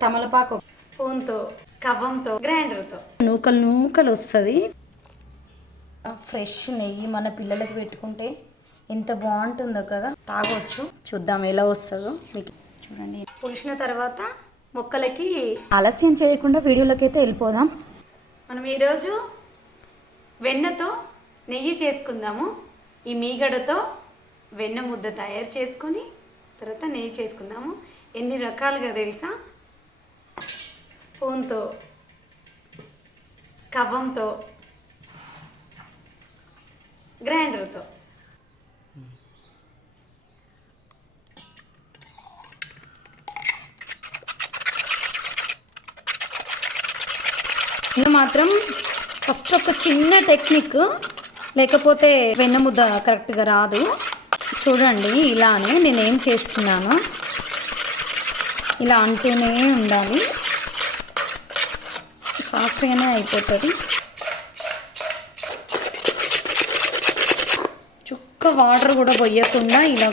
తమలపాకు స్పూన్తో, కవ్వంతో, గ్రైండర్తో నూకలు నూకలు వస్తుంది. ఫ్రెష్ నెయ్యి మన పిల్లలకి పెట్టుకుంటే ఎంత బాగుంటుందో కదా, తాగొచ్చు. చూద్దాం ఎలా వస్తుందో. మీకు చూడండి, పులిసిన తర్వాత మొక్కలకి. ఆలస్యం చేయకుండా వీడియోలోకి అయితే వెళ్ళిపోదాం. మనం ఈరోజు వెన్నతో నెయ్యి చేసుకుందాము. ఈ మీగడతో వెన్న ముద్ద తయారు చేసుకొని తర్వాత నెయ్యి చేసుకుందాము. ఎన్ని రకాలుగా తెలుసా? స్పూన్తో, కవ్వంతో, గ్రైండర్తో. ఇది మాత్రం ఫస్ట్ ఒక చిన్న టెక్నిక్, లేకపోతే వెన్న ముద్ద కరెక్ట్గా రాదు. చూడండి, ఇలానే నేనేం చేస్తున్నాను, ఇలా అంటూనే ఉండాలి. ఫాస్ట్గానే అయిపోతుంది. చుక్క వాటర్ కూడా పోయకుండా ఇలా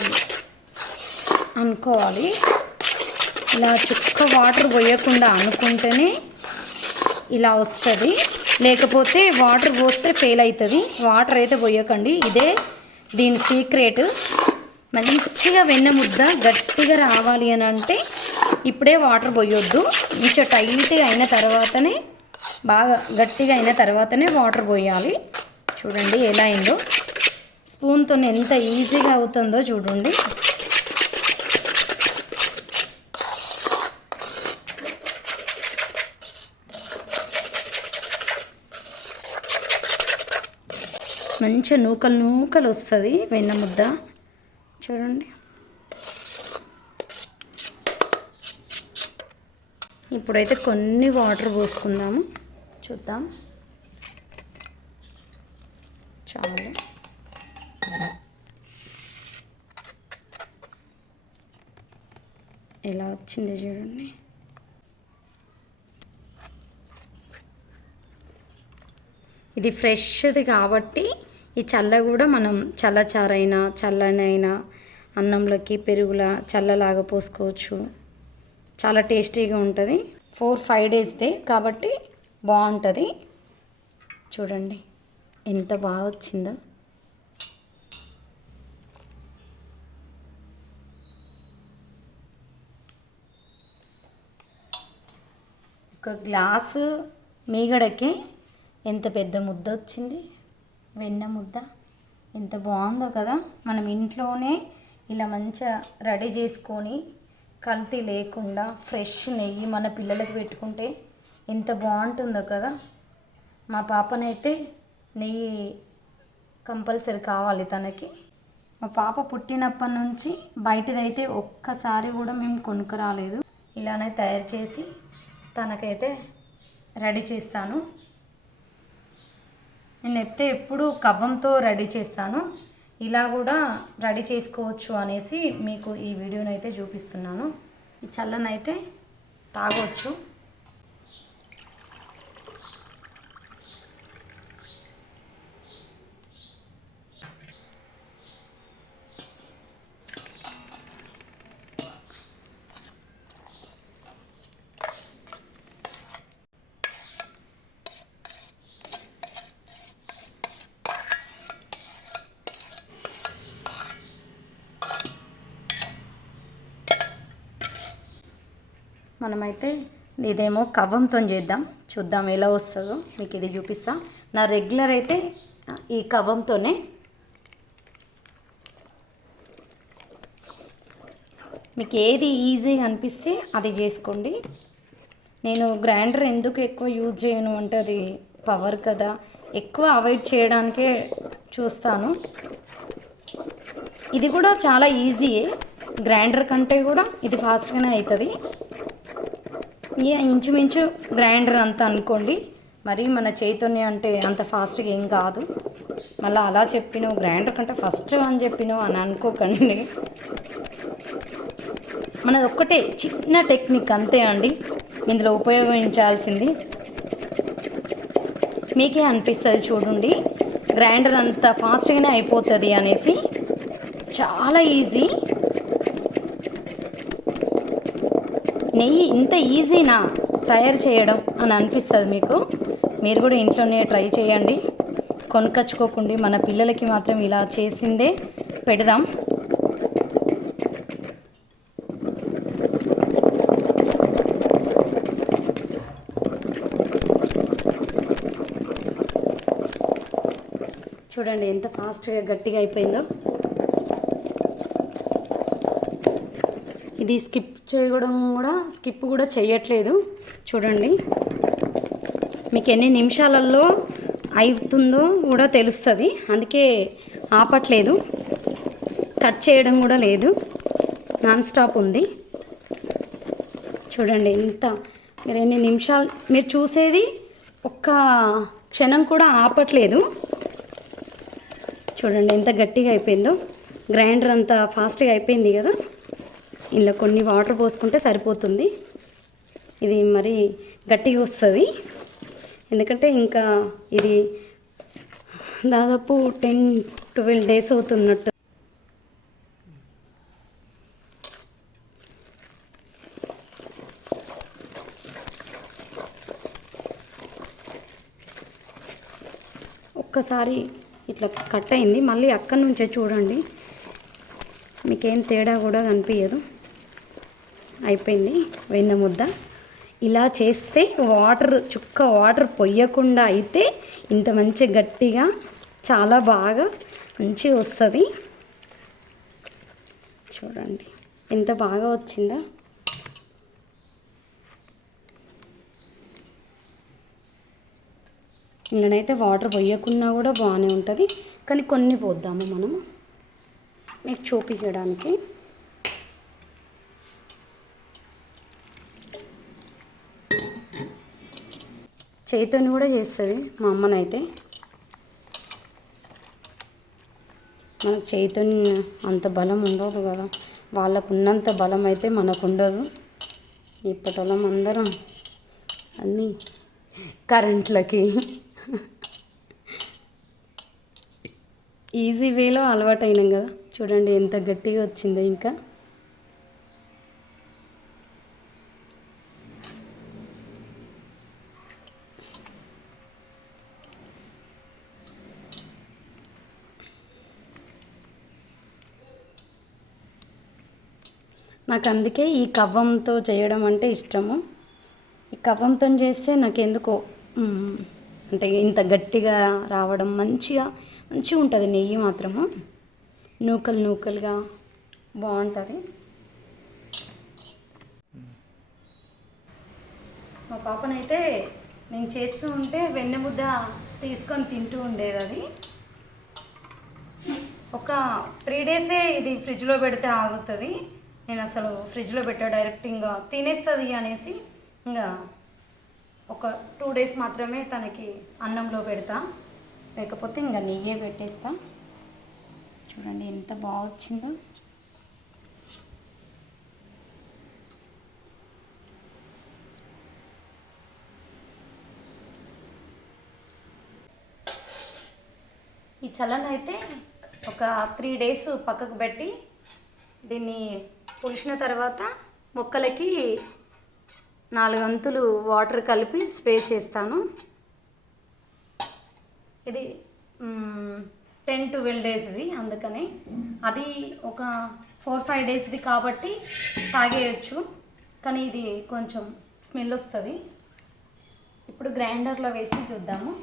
అనుకోవాలి. ఇలా చుక్క వాటర్ పోయకుండా అనుకుంటేనే ఇలా వస్తుంది. లేకపోతే వాటర్ పోస్తే ఫెయిల్ అవుతుంది. వాటర్ అయితే పోయకండి, ఇదే దీని సీక్రెట్. మంచిగా వెన్న ముద్ద గట్టిగా రావాలి అని అంటే ఇప్పుడే వాటర్ పోయొద్దు. కొంచెం టైట్గా అయిన తర్వాతనే, బాగా గట్టిగా అయిన తర్వాతనే వాటర్ పోయాలి. చూడండి ఎలా అయిందో. స్పూన్తో ఎంత ఈజీగా అవుతుందో చూడండి. మంచిగా నూకలు నూకలు వస్తుంది వెన్న ముద్ద. చూడండి, ఇప్పుడైతే కొన్ని వాటర్ పోసుకుందాము. చూద్దాం. చాలు. ఎలా వచ్చింది చూడండి. ఇది ఫ్రెష్ది కాబట్టి ఈ చల్ల కూడా మనం చల్లచారైనా చల్లనైనా అన్నంలోకి పెరుగులా చల్లలాగా పోసుకోవచ్చు. చాలా టేస్టీగా ఉంటుంది. 4-5 డేస్దే కాబట్టి బాగుంటుంది. చూడండి ఎంత బాగా వచ్చిందో. ఒక గ్లాసు మీగడకి ఎంత పెద్ద ముద్ద వచ్చింది, వెన్న ముద్ద. ఎంత బాగుందో కదా. మనం ఇంట్లోనే ఇలా మంచిగా రెడీ చేసుకొని కల్తీ లేకుండా ఫ్రెష్ నెయ్యి మన పిల్లలకి పెట్టుకుంటే ఎంత బాగుంటుందో కదా. మా పాపనైతే నెయ్యి కంపల్సరీ కావాలి తనకి. మా పాప పుట్టినప్పటి నుంచి బయటదైతే ఒక్కసారి కూడా మేము కొనుక్కరాలేదు. ఇలానే తయారు చేసి తనకైతే రెడీ చేస్తాను. నేను ఎప్పుడు కవ్వంతో రెడీ చేస్తాను. ఇలా కూడా రెడీ చేసుకోవచ్చు అనేసి మీకు ఈ వీడియోనైతే చూపిస్తున్నాను. ఈ చల్లనైతే తాగొచ్చు. మనమైతే ఇదేమో కవ్వంతో చేద్దాం. చూద్దాం ఎలా వస్తుందో. మీకు ఇది చూపిస్తా. నా రెగ్యులర్ అయితే ఈ కవ్వంతోనే. మీకు ఏది ఈజీగా అనిపిస్తే అది చేసుకోండి. నేను గ్రైండర్ ఎందుకు ఎక్కువ యూజ్ చేయను అంటే అది పవర్ కదా, ఎక్కువ అవాయిడ్ చేయడానికే చూస్తాను. ఇది కూడా చాలా ఈజీయే, గ్రైండర్ కంటే కూడా ఇది ఫాస్ట్గానే అవుతుంది. ఇంచుమించు గ్రైండర్ అంత అనుకోండి. మరి మన చైతన్య అంటే అంత ఫాస్ట్గా ఏం కాదు. మళ్ళీ అలా చెప్పినావు గ్రైండర్ కంటే ఫస్ట్ అని చెప్పినావు అని అనుకోకండి. మనది ఒక్కటే చిన్న టెక్నిక్ అంతే అండి ఇందులో ఉపయోగించాల్సింది. మీకే అనిపిస్తుంది చూడండి, గ్రైండర్ అంత ఫాస్ట్గానే అయిపోతుంది అనేసి. చాలా ఈజీ. నెయ్యి ఇంత ఈజీనా తయారు చేయడం అని అనిపిస్తుంది మీకు. మీరు కూడా ఇంట్లోనే ట్రై చేయండి. కొనుక్కొచ్చుకోకుండా మన పిల్లలకి మాత్రం ఇలా చేసిందే పెడదాం. చూడండి ఎంత ఫాస్ట్గా గట్టిగా అయిపోయిందో. ఇది స్కిప్ కూడా చేయట్లేదు. చూడండి మీకు ఎన్ని నిమిషాలలో అవుతుందో కూడా తెలుస్తుంది. అందుకే ఆపట్లేదు, కట్ చేయడం కూడా లేదు, నాన్ స్టాప్ ఉంది. చూడండి ఎంత మీరు ఎన్ని నిమిషాలు మీరు చూసేది, ఒక్క క్షణం కూడా ఆపట్లేదు. చూడండి ఎంత గట్టిగా అయిపోయిందో. గ్రైండర్ అంతా ఫాస్ట్గా అయిపోయింది కదా. ఇలా కొన్ని వాటర్ పోసుకుంటే సరిపోతుంది. ఇది మరి గట్టిగా వస్తుంది, ఎందుకంటే ఇంకా ఇది దాదాపు 10-12 డేస్ అవుతున్నట్టు. ఒక్కసారి ఇట్లా కట్ అయింది, మళ్ళీ అక్కడి నుంచే చూడండి, మీకేం తేడా కూడా కనిపించదు. అయిపోయింది వెన్న ముద్ద. ఇలా చేస్తే చుక్క వాటర్ పొయ్యకుండా అయితే ఇంత మంచి గట్టిగా చాలా బాగా మంచిగా వస్తుంది. చూడండి ఎంత బాగా వచ్చిందో. ఇందులోనైతే వాటర్ పోయకున్నా కూడా బాగానే ఉంటుంది, కానీ కొన్ని పోద్దాము మనము మీకు చూపించడానికి. చేతిని కూడా చేస్తుంది మా అమ్మనైతే. మనకు చేతిని అంత బలం ఉండదు కదా, వాళ్ళకు ఉన్నంత బలం అయితే మనకు ఉండదు. ఇప్పటిలో అందరం అన్నీ కరెంట్లకి ఈజీ వేలో అలవాటు అయినాం కదా. చూడండి ఎంత గట్టిగా వచ్చిందో. ఇంకా నాకు అందుకే ఈ కవ్వంతో చేయడం అంటే ఇష్టము. ఈ కవ్వంతో చేస్తే నాకు ఎందుకో అంటే ఇంత గట్టిగా రావడం మంచిగా ఉంటుంది. నెయ్యి మాత్రము నూకలుగా బాగుంటుంది. మా పాపనైతే నేను చేస్తూ ఉంటే వెన్న ముద్ద తీసుకొని తింటూ ఉండేది. అది ఒక 3 డేసే ఇది ఫ్రిడ్జ్లో పెడితే ఆగుతుంది. నేను అసలు ఫ్రిడ్జ్లో డైరెక్ట్ ఇంకా తినేస్తుంది అనేసి ఇంకా ఒక 2 డేస్ మాత్రమే తనకి అన్నంలో పెడతా, లేకపోతే ఇంకా నెయ్యే పెట్టేస్తా. చూడండి ఎంత బాగా వచ్చిందో. ఈ చల్లన అయితే ఒక 3 డేస్ పక్కకు పెట్టి దీన్ని పులిసిన తర్వాత మొక్కలకి 4 వంతులు వాటర్ కలిపి స్ప్రే చేస్తాను. ఇది 10-12 డేస్ది, అందుకనే అది ఒక 4-5 డేస్ది కాబట్టి తాగేయచ్చు, కానీ ఇది కొంచెం స్మెల్ వస్తుంది. ఇప్పుడు గ్రైండర్లో వేసి చూద్దాము.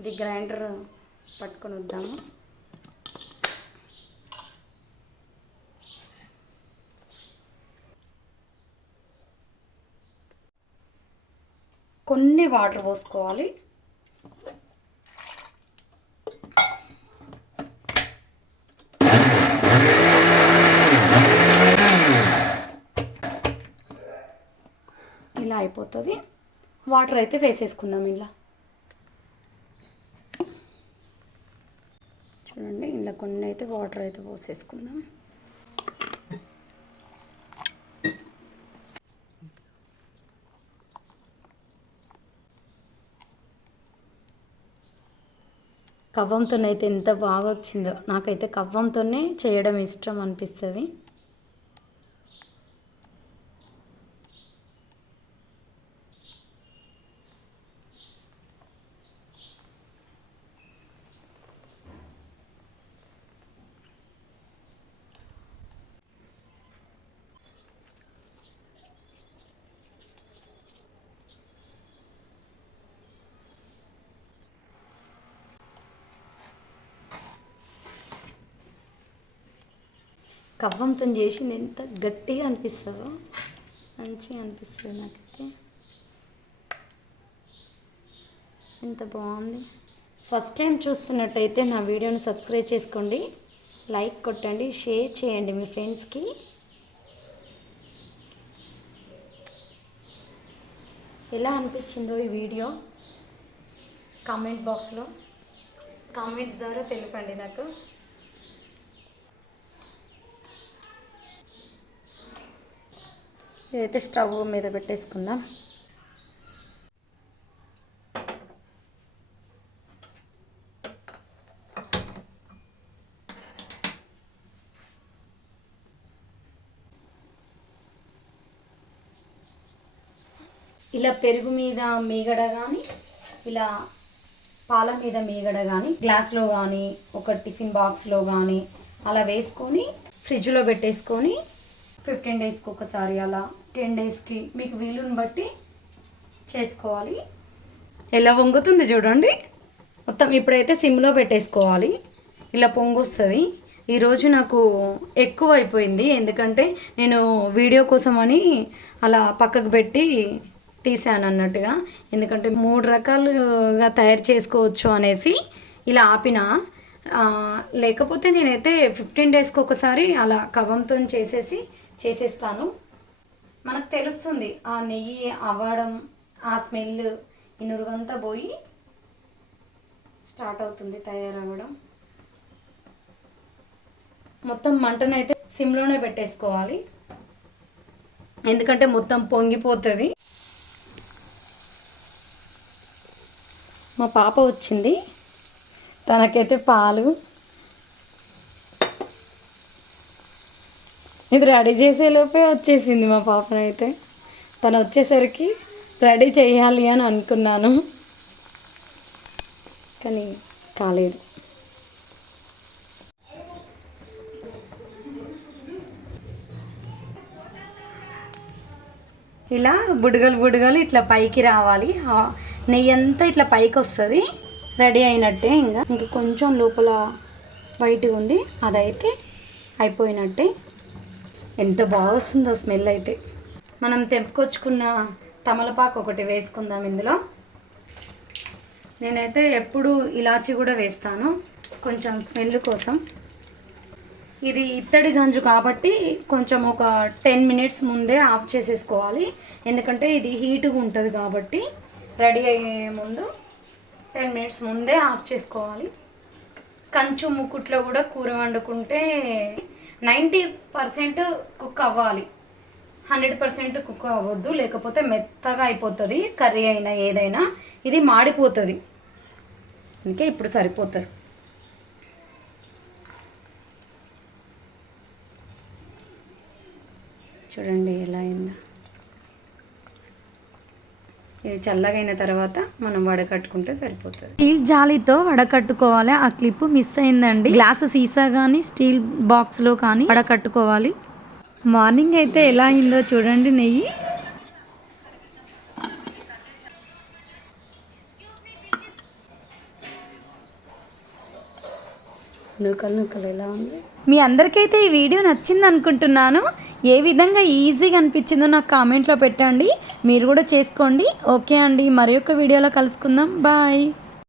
ఇది గ్రైండర్ పట్టుకొని వద్దాము. కొన్ని వాటర్ పోసుకోవాలి. ఇలా అయిపోతుంది. వాటర్ అయితే వేసేసుకుందాం. ఇలా చూడండి, ఇలా కొన్ని అయితే వాటర్ అయితే పోసేసుకుందాం. కవ్వంతోనైతే ఎంత బాగా వచ్చిందో. నాకైతే కవ్వంతోనే చేయడం ఇష్టం అనిపిస్తుంది. కవ్వంతో చేసింది ఎంత గట్టిగా అనిపిస్తుందో, మంచిగా అనిపిస్తుంది నాకైతే. ఎంత బాగుంది. ఫస్ట్ టైం చూస్తున్నట్టయితే నా వీడియోని సబ్స్క్రైబ్ చేసుకోండి, లైక్ కొట్టండి, షేర్ చేయండి మీ ఫ్రెండ్స్కి. ఎలా అనిపించిందో ఈ వీడియో కామెంట్ బాక్స్లో కామెంట్ ద్వారా తెలిపండి నాకు. ఇదైతే స్టవ్ మీద పెట్టేసుకుందాం. ఇలా పెరుగు మీద మీగడ కానీ, ఇలా పాల మీద మీగడ కానీ, గ్లాస్లో కానీ, ఒక టిఫిన్ బాక్స్లో కానీ అలా వేసుకొని ఫ్రిడ్జ్లో పెట్టేసుకొని 15 డేస్కి ఒకసారి, అలా 10 డేస్కి మీకు వీలుని బట్టి చేసుకోవాలి. ఎలా పొంగుతుంది చూడండి మొత్తం. ఇప్పుడైతే సిమ్లో పెట్టేసుకోవాలి. ఇలా పొంగు వస్తుంది. ఈరోజు నాకు ఎక్కువ అయిపోయింది, ఎందుకంటే నేను వీడియో కోసమని అలా పక్కకు పెట్టి తీసాను అన్నట్టుగా. ఎందుకంటే 3 రకాలుగా తయారు చేసుకోవచ్చు అనేసి ఇలా ఆపిన. లేకపోతే నేనైతే 15 డేస్కి ఒకసారి అలా కవ్వంతో చేసేస్తాను. మనకు తెలుస్తుంది ఆ నెయ్యి అవ్వడం, ఆ స్మెల్, ఈ నురుగంతా పోయి స్టార్ట్ అవుతుంది తయారవ్వడం. మొత్తం మంటనైతే సిమ్లోనే పెట్టేసుకోవాలి, ఎందుకంటే మొత్తం పొంగిపోతుంది. మా పాప వచ్చింది, తనకైతే పాలు ఇది రెడీ చేసేలోపే వచ్చేసింది మా పాపనైతే. తను వచ్చేసరికి రెడీ చేయాలి అని అనుకున్నాను, కానీ కాలేదు. ఇలా బుడగలు ఇట్లా పైకి రావాలి. నెయ్యి అంతా ఇట్లా పైకి వస్తుంది. రెడీ అయినట్టే. ఇంకా కొంచెం లోపల వైట్గా ఉంది, అదైతే అయిపోయినట్టే. ఎంత బాగా వస్తుందో స్మెల్ అయితే. మనం తెంపుకొచ్చుకున్న తమలపాకు ఒకటి వేసుకుందాం ఇందులో. నేనైతే ఎప్పుడు ఇలాచి కూడా వేస్తాను కొంచెం స్మెల్ కోసం. ఇది ఇత్తడి గంజు కాబట్టి కొంచెం ఒక 10 మినిట్స్ ముందే ఆఫ్ చేసేసుకోవాలి, ఎందుకంటే ఇది హీట్గా ఉంటుంది కాబట్టి. రెడీ అయ్యే ముందు 10 మినిట్స్ ముందే ఆఫ్ చేసుకోవాలి. కంచు ముక్కుట్లో కూడా కూర వండుకుంటే 90% కుక్ అవ్వాలి, 100% కుక్ అవ్వద్దు, లేకపోతే మెత్తగా అయిపోతుంది కర్రీ అయినా ఏదైనా. ఇది మాడిపోతుంది, అందుకే ఇప్పుడు సరిపోతుంది. చూడండి ఎలా అయిందో. ఇది చల్లగైన తర్వాత మనం వడకట్టుకుంటే సరిపోతుంది. స్టీల్ జాలీతో వడకట్టుకోవాలి. ఆ క్లిప్ మిస్ అయిందండి. గ్లాస్ సీసా కానీ స్టీల్ బాక్స్లో కానీ వడకట్టుకోవాలి. మార్నింగ్ అయితే ఎలా అయిందో చూడండి నెయ్యి. నూకలు ఎలా ఉంది. మీ అందరికైతే ఈ వీడియో నచ్చింది అనుకుంటున్నాను. ఏ విధంగా ఈజీగా అనిపించిందో నాకు కామెంట్లో పెట్టండి. మీరు కూడా చేసుకోండి. ఓకే అండి, మరి ఒక వీడియోలో కలుసుకుందాం. బాయ్.